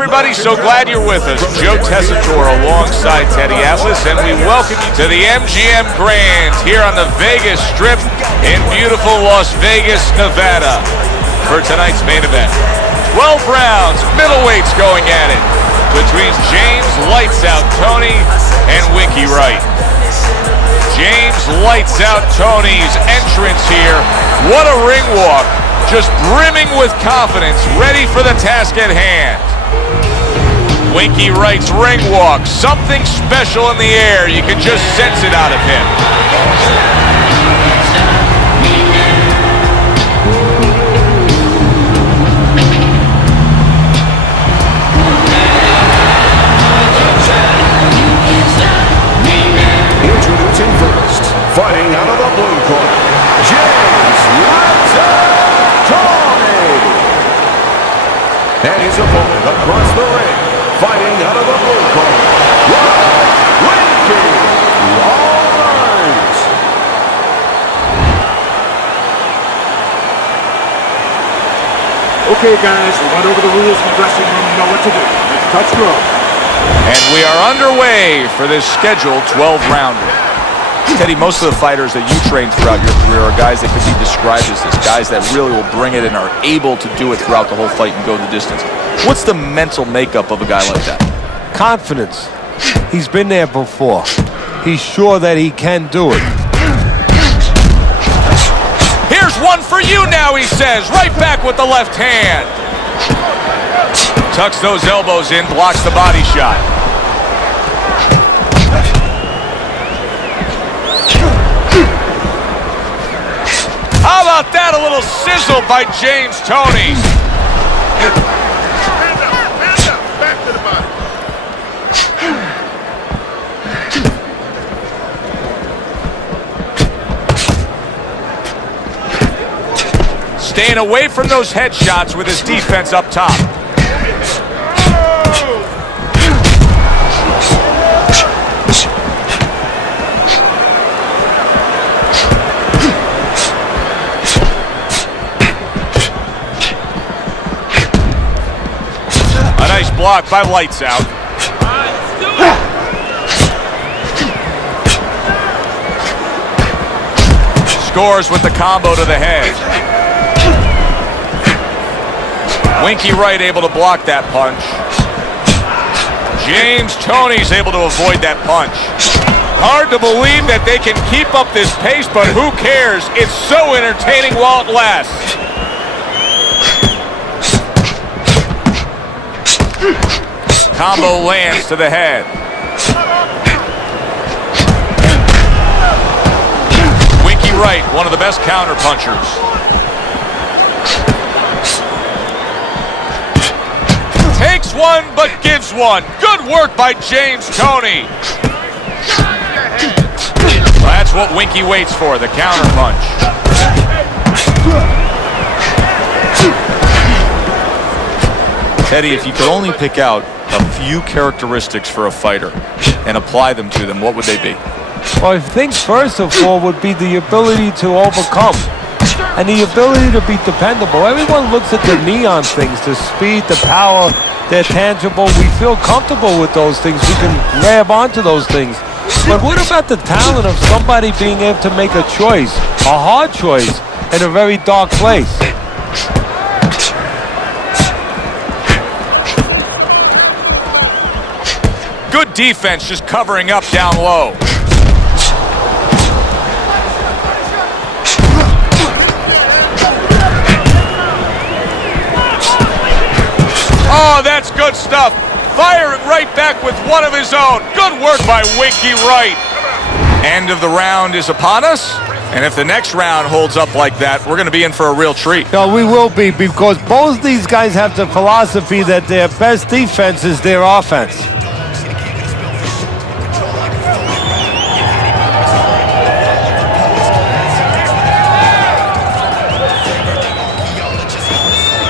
everybody, so glad you're with us. Joe Tessitore alongside Teddy Atlas, and we welcome you to the MGM Grand here on the Vegas Strip in beautiful Las Vegas, Nevada for tonight's main event. 12 rounds, middleweights going at it between James Lights Out Toney and Winky Wright. James Lights Out Toney's entrance here. What a ring walk. Just brimming with confidence, ready for the task at hand. Winky Wright's ring walk, something special in the air. You can just sense it out of him. Introducing first, fighting out of the blue corner, James Lights Out Toney. And his opponent across the ring, fighting out of the blue corner, WINKY. Okay, guys, we went over the rules in the dressing room. You know what to do. Touch grow. And we are underway for this scheduled 12-rounder. Teddy, most of the fighters that you train throughout your career are guys that could be described as this, guys that really will bring it and are able to do it throughout the whole fight and go the distance. What's the mental makeup of a guy like that? Confidence. He's been there before. He's sure that he can do it. Here's one for you now, he says, right back with the left hand. Tucks those elbows in, blocks the body shot. How about that? A little sizzle by James Toney. Hand up, back to the body. Staying away from those headshots with his defense up top. A nice block by Lights Out. Scores with the combo to the head. Winky Wright able to block that punch. James Toney's able to avoid that punch. Hard to believe that they can keep up this pace, but who cares? It's so entertaining while it lasts. Combo lands to the head. Winky Wright, one of the best counter punchers. Takes one, but gives one. Good work by James Toney. Well, that's what Winky waits for, the counter punch. Teddy, if you could only pick out a few characteristics for a fighter and apply them to them, what would they be? Well, I think first of all would be the ability to overcome and the ability to be dependable. Everyone looks at the neon things, the speed, the power, they're tangible. We feel comfortable with those things. We can grab onto those things. But what about the talent of somebody being able to make a choice, a hard choice, in a very dark place? Good defense, just covering up down low. Oh, that's good stuff. Firing right back with one of his own. Good work by Winky Wright. End of the round is upon us. And if the next round holds up like that, we're going to be in for a real treat. No, we will be, because both these guys have the philosophy that their best defense is their offense.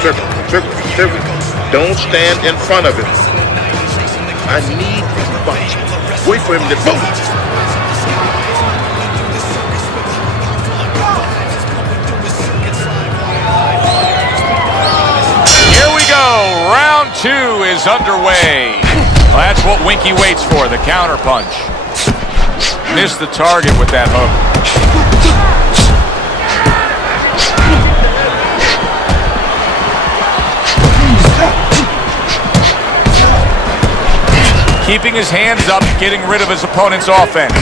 Triple. Don't stand in front of him. I need to fight. Wait for him to bounce. Here we go. Round 2 is underway. Well, that's what Winky waits for, the counter punch. Missed the target with that hook. Keeping his hands up, getting rid of his opponent's offense.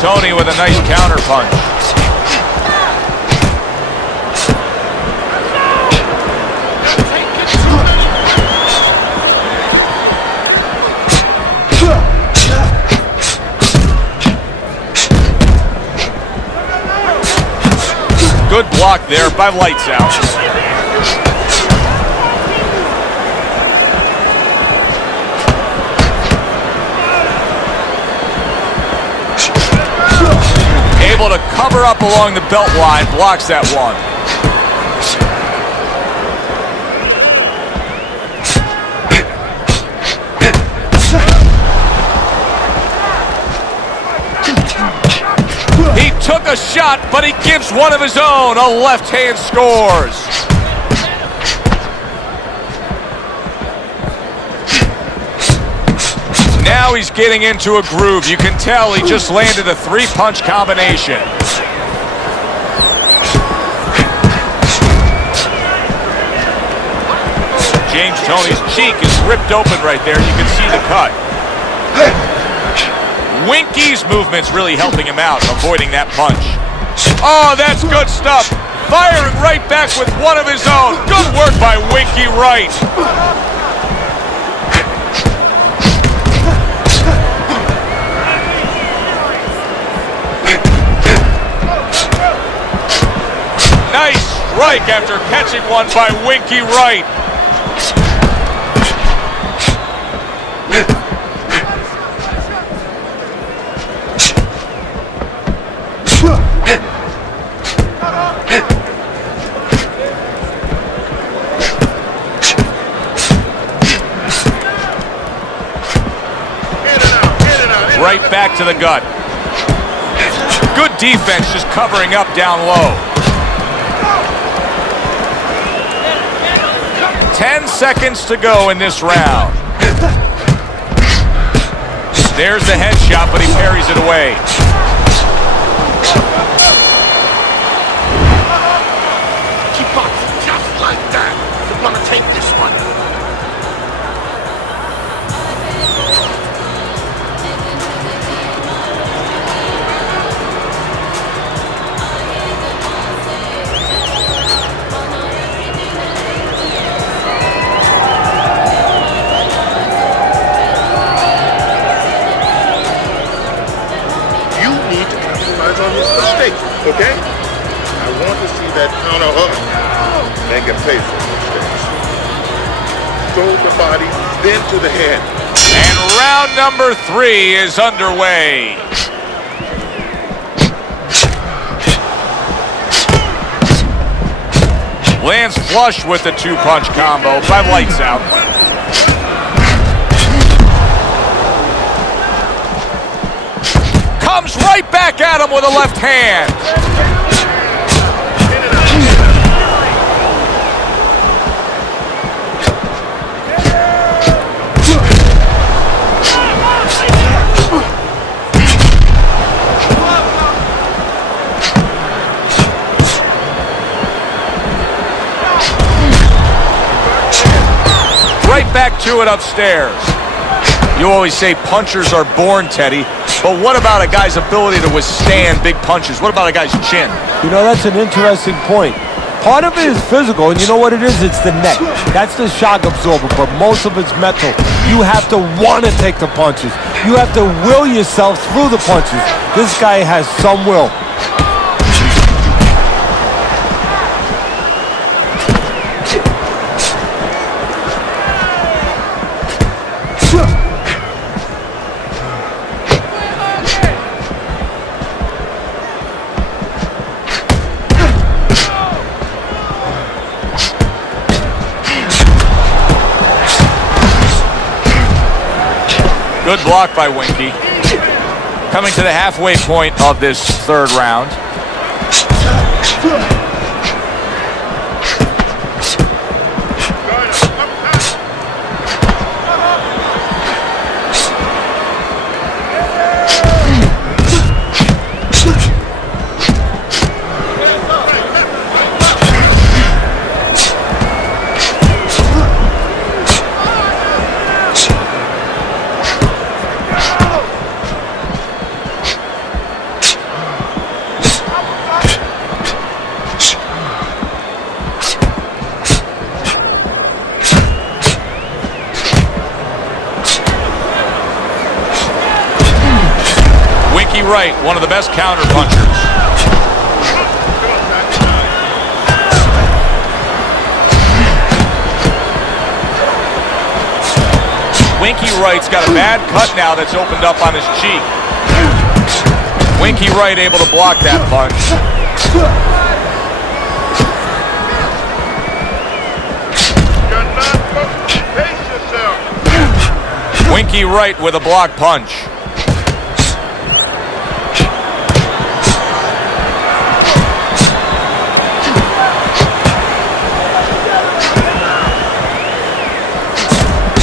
Toney with a nice counter punch. Good block there by Lights Out. Able to cover up along the belt line, blocks that one. He took a shot, but he gives one of his own. A left hand scores. Now he's getting into a groove. You can tell he just landed a 3-punch combination. James Toney's cheek is ripped open right there. You can see the cut. Winky's movement's really helping him out, avoiding that punch. Oh, that's good stuff. Firing right back with one of his own. Good work by Winky Wright. Nice strike after catching one by Winky Wright. Right back to the gut. Good defense, just covering up down low. 10 seconds to go in this round. There's the headshot, but he parries it away. Keep up, just like that. You're gonna take this one. On his mistakes, okay? I want to see that counter hook and get paid for his mistakes. Throw the body, then to the head. And round number 3 is underway. Lands flush with the 2-punch combo by Lights Out. Comes right back at him with a left hand. Right back to it upstairs. You always say punchers are born, Teddy. But what about a guy's ability to withstand big punches? What about a guy's chin? You know, that's an interesting point. Part of it is physical, and you know what it is? It's the neck. That's the shock absorber, but most of it's mental. You have to want to take the punches. You have to will yourself through the punches. This guy has some will. Good block by Winky. Coming to the halfway point of this third round. Wright, one of the best counter punchers. Winky Wright's got a bad cut now that's opened up on his cheek. Winky Wright able to block that punch. Winky Wright with a block punch.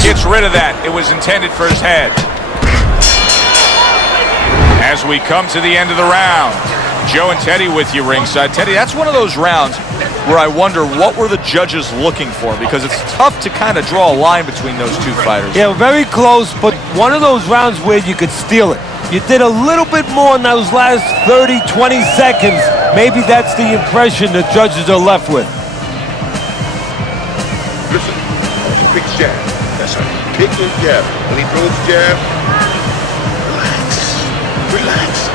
Gets rid of that. It was intended for his head. As we come to the end of the round, Joe and Teddy with you ringside. Teddy, that's one of those rounds where I wonder what were the judges looking for, because it's tough to kind of draw a line between those two fighters. Yeah, very close, but one of those rounds where you could steal it. You did a little bit more in those last 30, 20 seconds. Maybe that's the impression the judges are left with. Listen, big jab. That's how you kick his jab. When he throws jab, relax.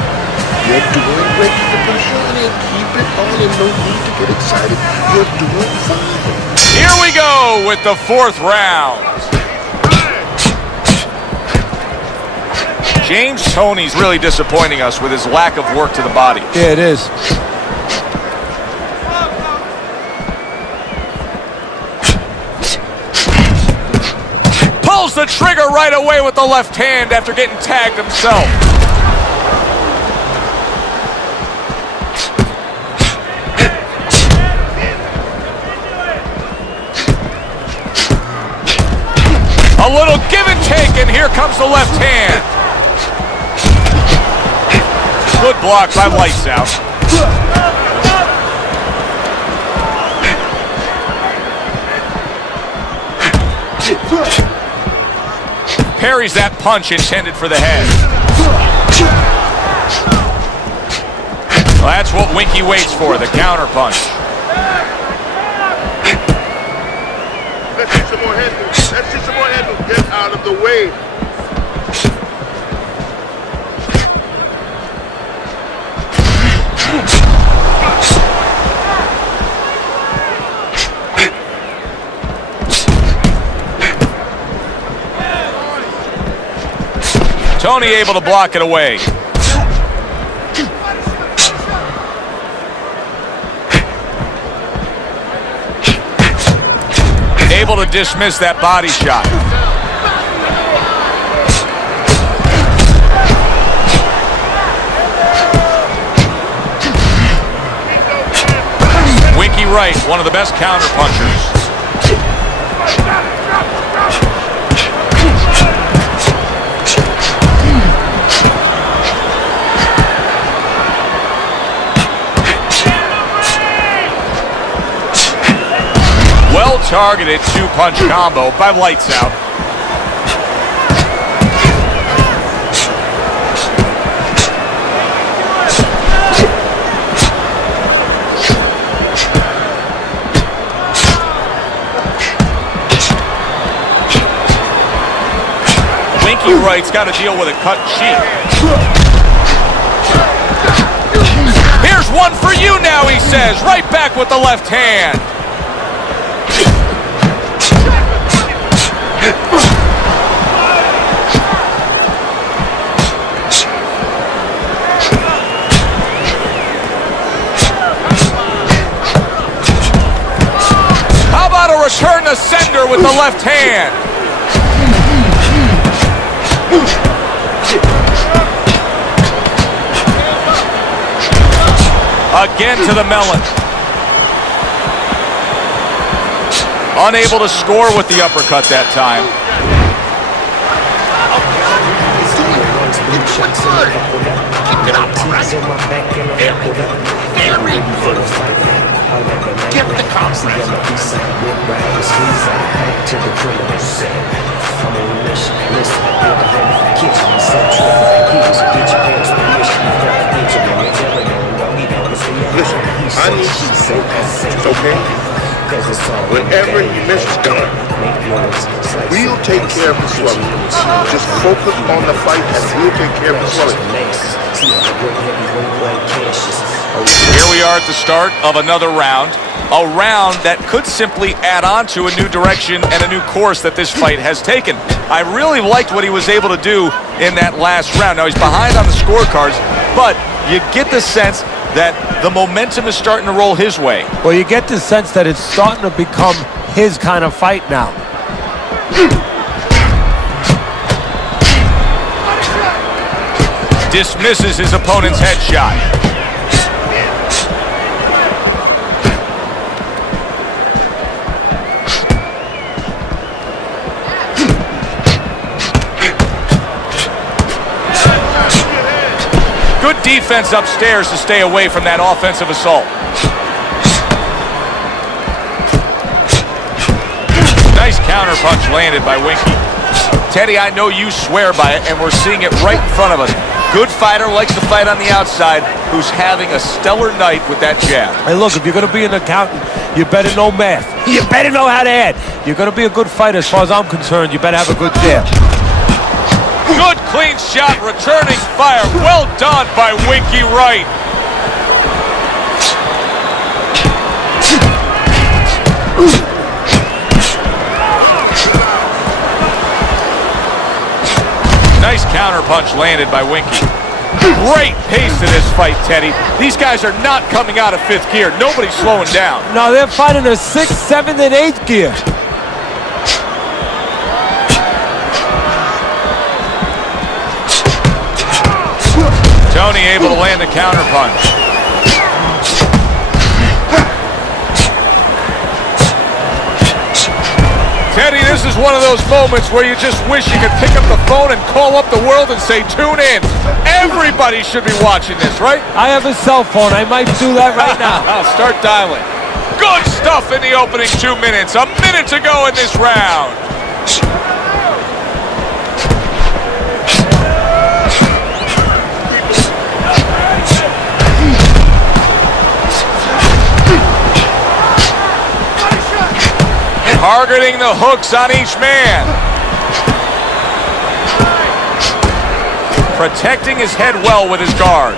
You're doing great with the pressure on it. Keep it on and no need to get excited. You're doing fine. Here we go with the fourth round. James Toney's really disappointing us with his lack of work to the body. Yeah, it is. Pulls the trigger right away with the left hand after getting tagged himself. A little give and take, and here comes the left hand. Good block by Lights Out. Parries that punch intended for the head. Well, that's what Winky waits for, the counter punch. Let's see some more handles. Let's see some more handles. Get out of the way. Toney able to block it away. Able to dismiss that body shot. Winky Wright, one of the best counter punchers. Well-targeted two-punch combo by Lights Out. Winky Wright's got to deal with a cut cheek. Here's one for you now, he says. Right back with the left hand. How about a return to sender with the left hand? Again to the melon. Unable to score with the uppercut that time. Keep it up, all right? Get the conference. Listen, I need you to focus, okay? Whenever he misses gun, we'll take care of the swelling. Just focus on the fight and we'll take care of the swelling. Here we are at the start of another round. A round that could simply add on to a new direction and a new course that this fight has taken. I really liked what he was able to do in that last round. Now he's behind on the scorecards, but you get the sense that the momentum is starting to roll his way. Well, you get the sense that it's starting to become his kind of fight now. Dismisses his opponent's headshot. Good defense upstairs to stay away from that offensive assault. Nice counter punch landed by Winky. Teddy, I know you swear by it, and we're seeing it right in front of us. Good fighter, likes to fight on the outside, who's having a stellar night with that jab. Hey, look, if you're going to be an accountant, you better know math. You better know how to add. You're going to be a good fighter, as far as I'm concerned. You better have a good jab. Good clean shot, returning fire. Well done by Winky Wright. Nice counter punch landed by Winky. Great pace to this fight, Teddy. These guys are not coming out of fifth gear. Nobody's slowing down. No, they're fighting a 6th, 7th, and 8th gear. Toney able to land the counter punch. Teddy, this is one of those moments where you just wish you could pick up the phone and call up the world and say, tune in. Everybody should be watching this, right? I have a cell phone. I might do that right now. Start dialing. Good stuff in the opening 2 minutes. A minute to go in this round. Targeting the hooks on each man. Protecting his head well with his guard.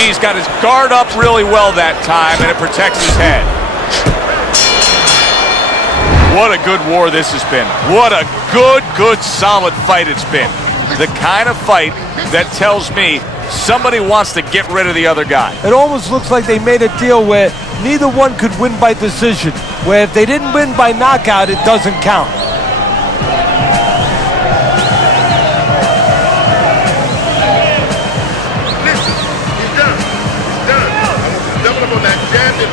He's got his guard up really well that time, and it protects his head. What a good war this has been. What a good, solid fight it's been. The kind of fight that tells me somebody wants to get rid of the other guy. It almost looks like they made a deal where neither one could win by decision, where if they didn't win by knockout, it doesn't count.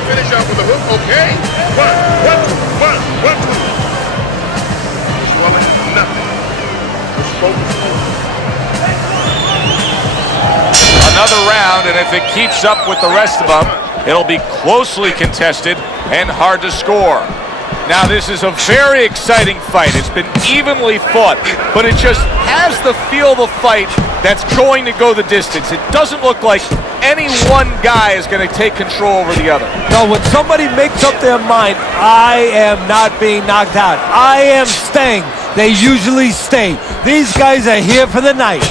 Finish out with a hook, okay? One, two. Swelling, nothing. Just focus. Another round, and if it keeps up with the rest of them, it'll be closely contested and hard to score. Now, this is a very exciting fight. It's been evenly fought, but it just has the feel of a fight that's going to go the distance. It doesn't look like any one guy is going to take control over the other. No, when somebody makes up their mind, I am not being knocked out, I am staying, they usually stay. These guys are here for the night.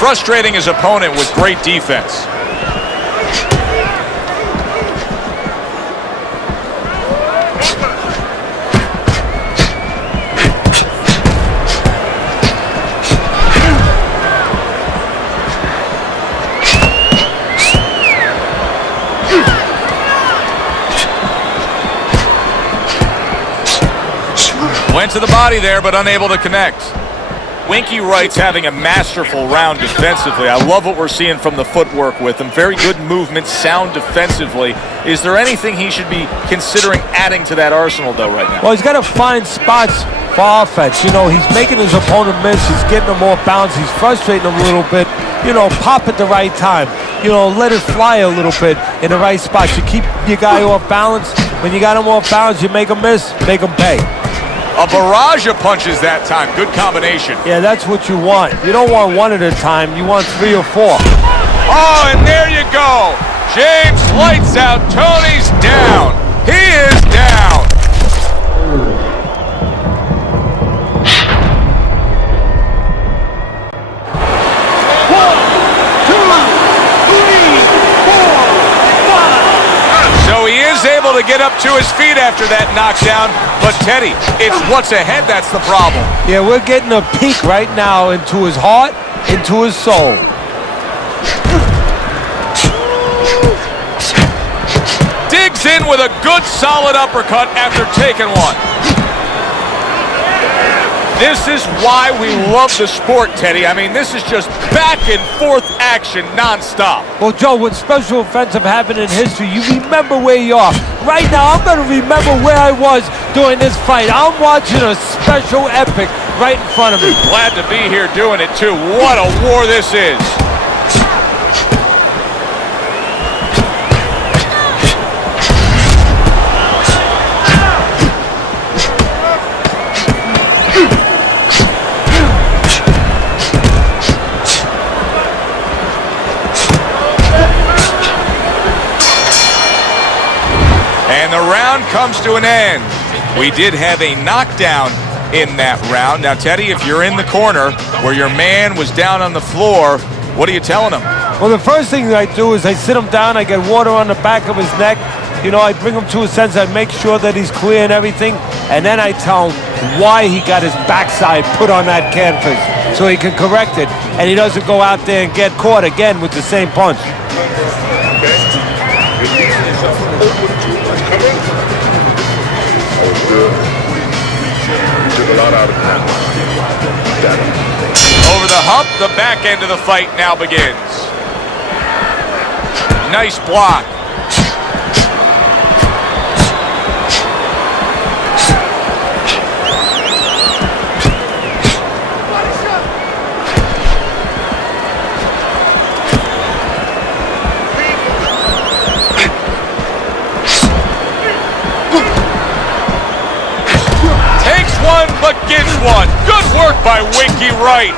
frustrating his opponent with great defense. Went to the body there, but unable to connect. Winky Wright's having a masterful round defensively. I love what we're seeing from the footwork with him. Very good movement, sound defensively. Is there anything he should be considering adding to that arsenal, though, right now? Well, he's got to find spots for offense. You know, he's making his opponent miss. He's getting him off balance. He's frustrating him a little bit. You know, pop at the right time. You know, let it fly a little bit in the right spot. You keep your guy off balance. When you got him off balance, you make him miss, make him pay. A barrage of punches that time. Good combination. Yeah, that's what you want. You don't want one at a time. You want 3 or 4. Oh, and there you go. James lights out. Toney's down. He is down. So he is able to get up to his feet after that knockdown, but Teddy, it's what's ahead that's the problem. Yeah, we're getting a peek right now into his heart, into his soul. Digs in with a good solid uppercut after taking one. This is why we love the sport, Teddy. I mean, this is just back and forth action nonstop. Well, Joe, when special offensive happened in history, you remember where you are. Right now, I'm going to remember where I was during this fight. I'm watching a special epic right in front of me. Glad to be here doing it, too. What a war this is. And the round comes to an end. We did have a knockdown in that round. Now, Teddy, if you're in the corner where your man was down on the floor, what are you telling him? Well, the first thing that I do is I sit him down, I get water on the back of his neck. You know, I bring him to a sense, I make sure that he's clear and everything, and then I tell him why he got his backside put on that canvas so he can correct it, and he doesn't go out there and get caught again with the same punch. Over the hump, the back end of the fight now begins. Nice block. But gets one. Good work by Winky Wright.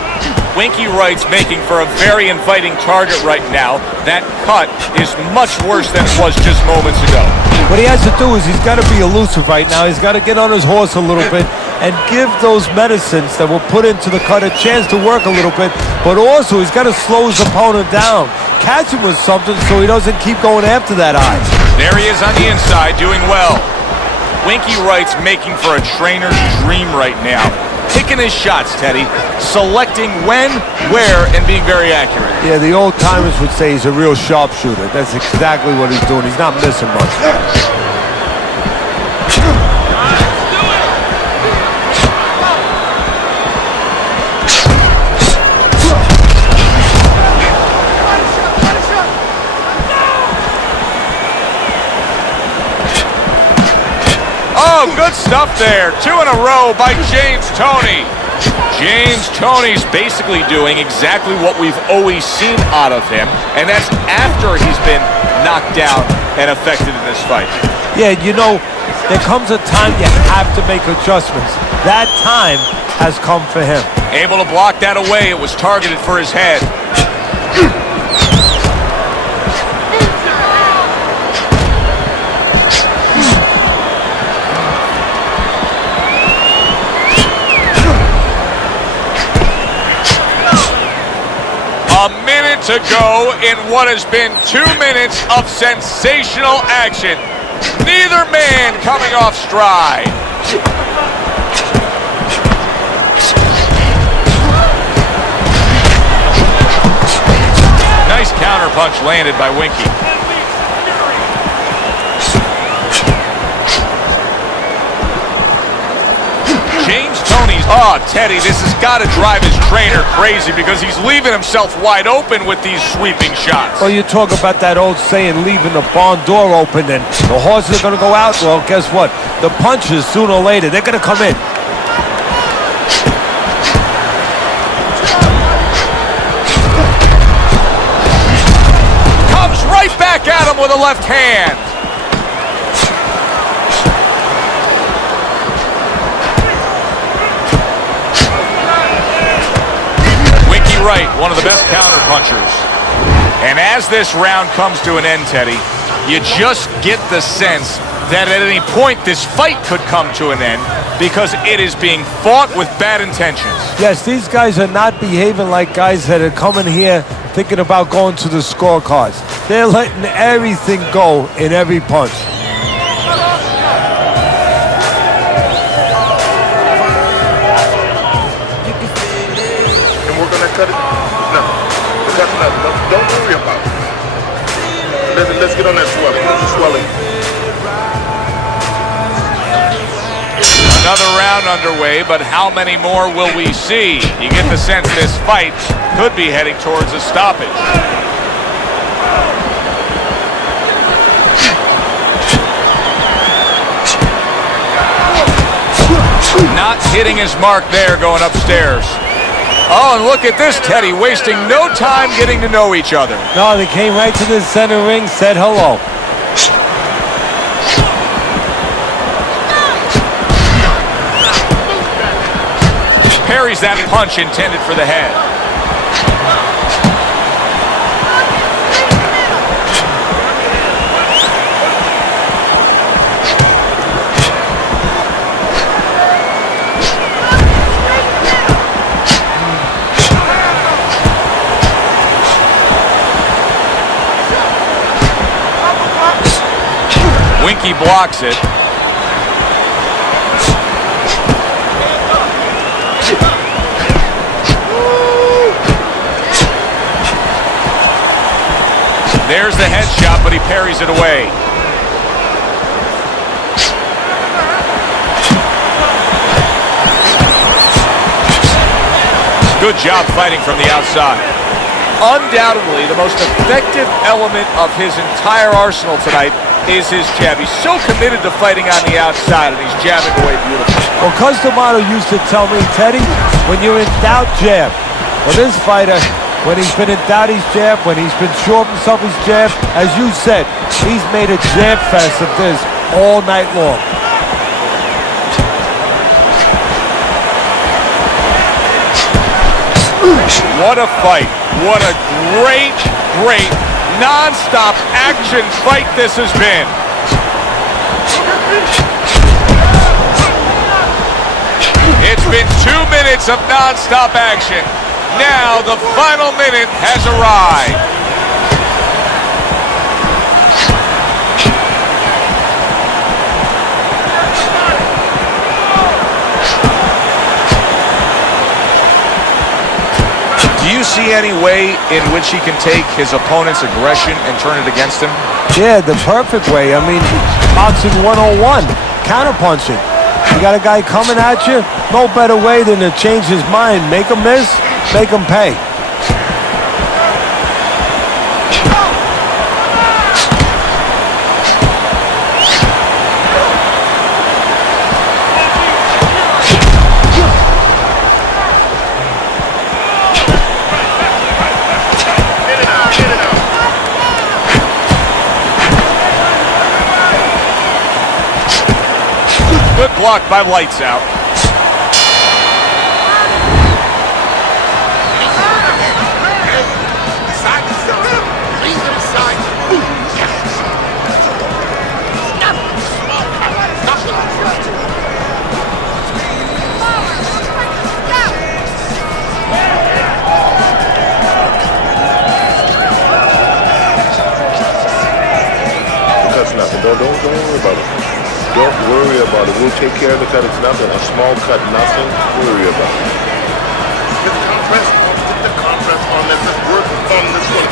Winky Wright's making for a very inviting target right now. That cut is much worse than it was just moments ago. What he has to do is he's got to be elusive right now. He's got to get on his horse a little bit and give those medicines that were put into the cut a chance to work a little bit, but also he's got to slow his opponent down. Catch him with something so he doesn't keep going after that eye. There he is on the inside, doing well. Winky Wright's making for a trainer's dream right now. Picking his shots, Teddy. Selecting when, where, and being very accurate. Yeah, the old timers would say he's a real sharpshooter. That's exactly what he's doing. He's not missing much. Oh, good stuff there. 2 in a row by James Toney. James Toney's basically doing exactly what we've always seen out of him, and that's after he's been knocked down and affected in this fight. Yeah, you know, there comes a time you have to make adjustments. That time has come for him. Able to block that away. It was targeted for his head. minute to go in what has been 2 minutes of sensational action. Neither man coming off stride. Nice counterpunch landed by Winky. Toney's, Teddy, this has got to drive his trainer crazy because he's leaving himself wide open with these sweeping shots. Well, you talk about that old saying, leaving the barn door open, and the horses are going to go out. Well, guess what? The punches, sooner or later, they're going to come in. Comes right back at him with a left hand. Wright, one of the best counterpunchers. And as this round comes to an end, Teddy, you just get the sense that at any point this fight could come to an end because it is being fought with bad intentions. Yes, these guys are not behaving like guys that are coming here thinking about going to the scorecards. They're letting everything go in every punch. Cut it? No. Cut nothing. Don't worry about it. Let's get on that swelling. There's a swelling. Another round underway, but how many more will we see? You get the sense this fight could be heading towards a stoppage. Not hitting his mark there going upstairs. Oh, and look at this, Teddy, wasting no time getting to know each other. No, they came right to the center ring, said hello. Parries that punch intended for the head. Winky blocks it. There's the headshot, but he parries it away. Good job fighting from the outside. Undoubtedly, the most effective element of his entire arsenal tonight is his jab. He's so committed to fighting on the outside, and he's jabbing away beautifully. Well, Customato used to tell me, Teddy, when you're in doubt, jab. Well, this fighter, when he's been in doubt, he's jab. When he's been sure of himself, he's jab. As you said, he's made a jab fest of this all night long. What a fight. What a great, great non-stop action fight this has been. It's been 2 minutes of non-stop action. Now the final minute has arrived. Do you see any way in which he can take his opponent's aggression and turn it against him? Yeah, the perfect way. I mean, boxing 101, counterpunching. You got a guy coming at you, no better way than to change his mind. Make him miss, make him pay. Good block by Lights Out. take care of the cut. It's nothing. A small cut, nothing to worry about. Get the compress on this. Just work on this one.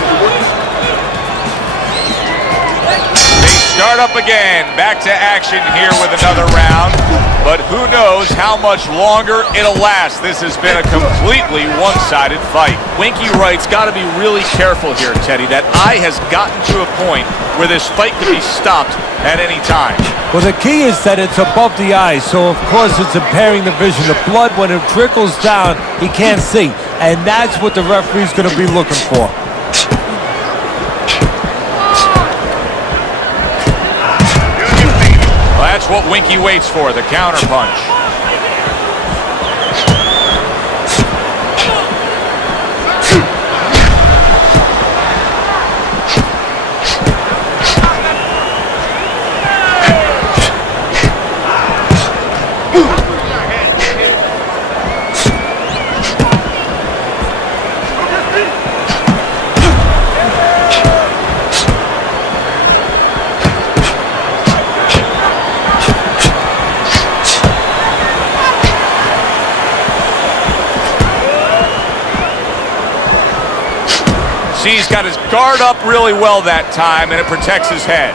They start up again. Back to action here with another round. But who knows how much longer it'll last. This has been a completely one-sided fight. Winky Wright's got to be really careful here, Teddy. That eye has gotten to a point where this fight can be stopped at any time. Well, the key is that it's above the eye, so of course it's impairing the vision. The blood, when it trickles down, he can't see. And that's what the referee's going to be looking for. Well, that's what Winky waits for, the counter punch. See, he's got his guard up really well that time, and it protects his head.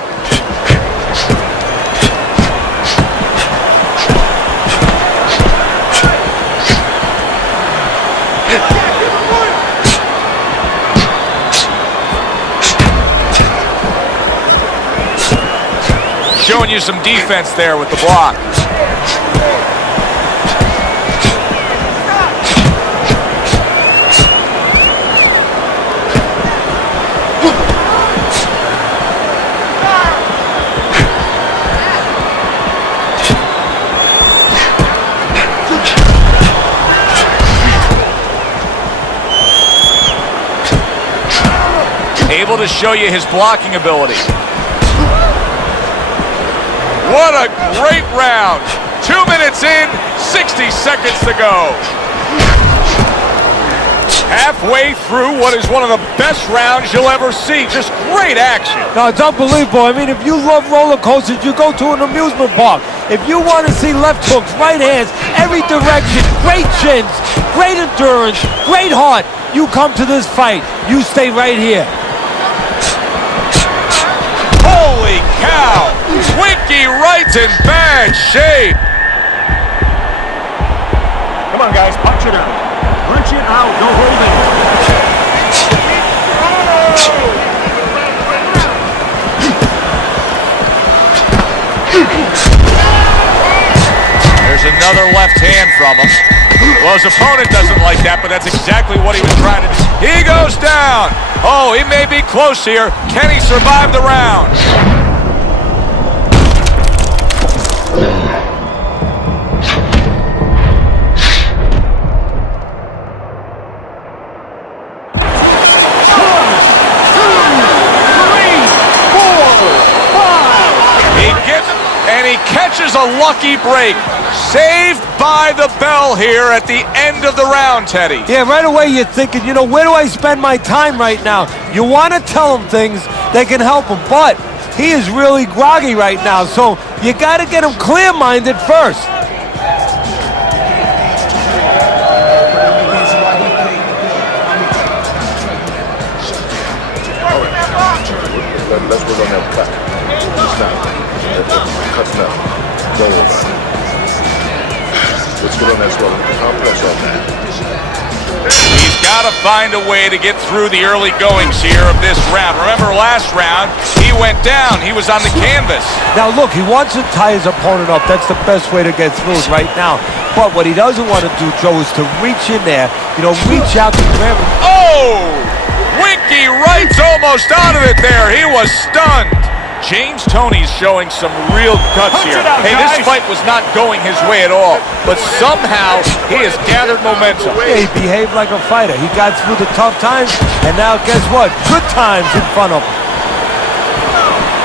Showing you some defense there with the block. Able to show you his blocking ability. What a great round. 2 minutes in, 60 seconds to go. Halfway through what is one of the best rounds you'll ever see. Just great action. No, it's unbelievable. I mean, if you love roller coasters, you go to an amusement park. If you want to see left hooks, right hands, every direction, great chins, great endurance, great heart, you come to this fight. You stay right here. Holy cow! Winky Wright's in bad shape. Come on, guys, punch it out. Punch it out, no holding. There's another left hand from him. Well, his opponent doesn't like that, but that's exactly what he was trying to do. He goes down. Oh, he may be close here. Can he survive the round? He catches a lucky break. Saved by the bell here at the end of the round, Teddy. Yeah, right away you're thinking, you know, where do I spend my time right now? You want to tell him things that can help him, but he is really groggy right now, so you got to get him clear-minded first. Let's work on that cut. It's not. Cut's not. Don't worry about it. Let's get on that swelling. Compress on that. He's got to find a way to get through the early goings here of this round. Remember last round, he went down. He was on the canvas. Now look, he wants to tie his opponent up. That's the best way to get through it right now. But what he doesn't want to do, Joe, is to reach in there, you know, reach out to grab him. Oh! Winky Wright's almost out of it there. He was stunned. James Toney's showing some real guts here. Hey, this fight was not going his way at all, but somehow he has gathered momentum. Yeah, he behaved like a fighter. He got through the tough times, and now guess what? Good times in front of him.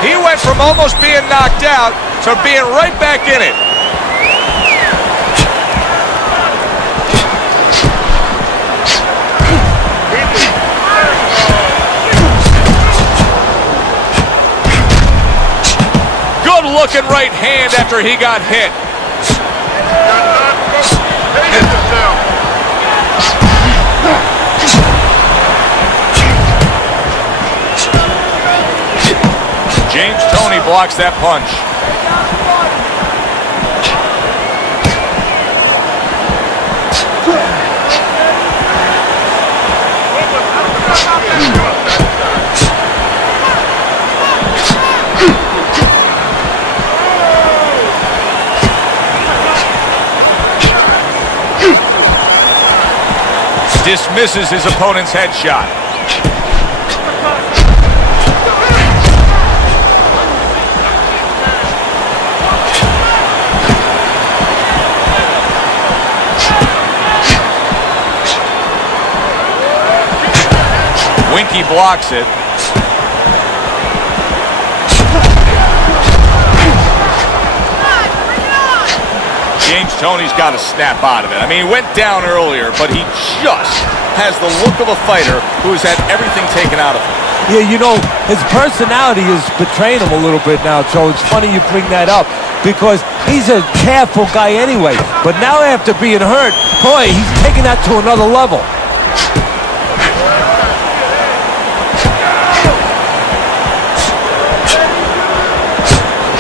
He went from almost being knocked out to being right back in it. Good looking right hand after he got hit. James Toney blocks that punch. Dismisses his opponent's headshot. Winky blocks it. James Toney's got to snap out of it. I mean, he went down earlier, but he just has the look of a fighter who's had everything taken out of him. Yeah, you know, his personality is betraying him a little bit now, Joe. It's funny you bring that up because he's a careful guy anyway. But now after being hurt, boy, he's taking that to another level.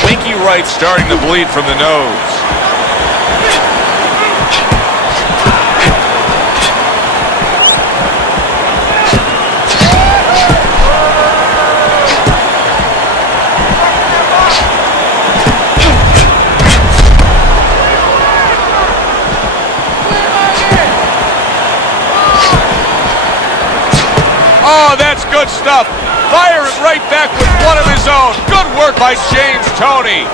Winky Wright starting to bleed from the nose. Oh, that's good stuff. Fire it right back with one of his own. Good work by James Toney.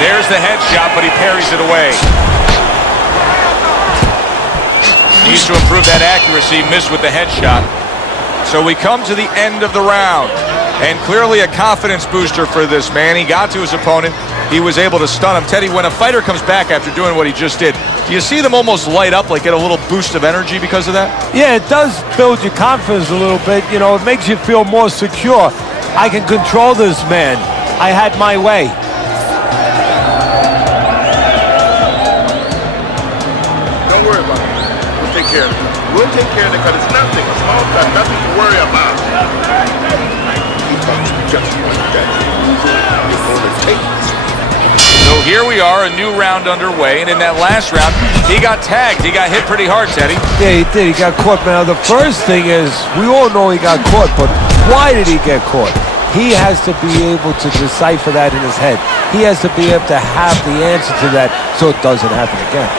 There's the headshot, but he parries it away. Needs to improve that accuracy. Missed with the headshot. So we come to the end of the round. And clearly a confidence booster for this man. He got to his opponent. He was able to stun him. Teddy, when a fighter comes back after doing what he just did, do you see them almost light up, like get a little boost of energy because of that? Yeah, it does build your confidence a little bit. You know, it makes you feel more secure. I can control this man. I had my way. Don't worry about it. We'll take care of it. We'll take care of it because it's nothing. A small cut, nothing to worry about. Just one day. You're going to take this. So here we are, a new round underway, and in that last round, he got tagged. He got hit pretty hard, Teddy. Yeah, he did. He got caught. Now, the first thing is, we all know he got caught, but why did he get caught? He has to be able to decipher that in his head. He has to be able to have the answer to that so it doesn't happen again.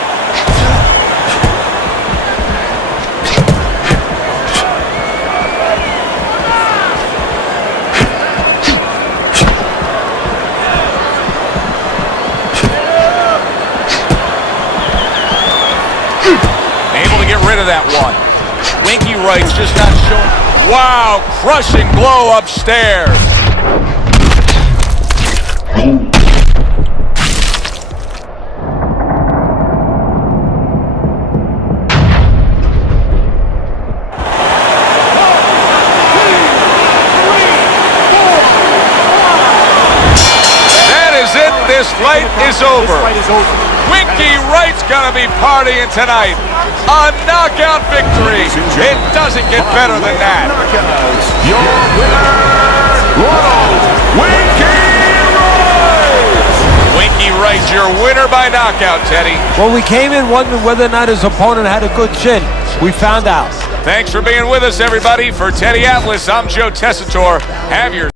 Able to get rid of that one. Winky Wright's just not showing. Wow, crushing blow upstairs. That is it. This fight is over. Winky Wright's gonna be partying tonight. A knockout victory. It doesn't get better than that. Your winner, Ronald Winky Wright. Winky Wright's your winner by knockout, Teddy. Well, we came in wondering whether or not his opponent had a good chin. We found out. Thanks for being with us, everybody. For Teddy Atlas, I'm Joe Tessitore. Have your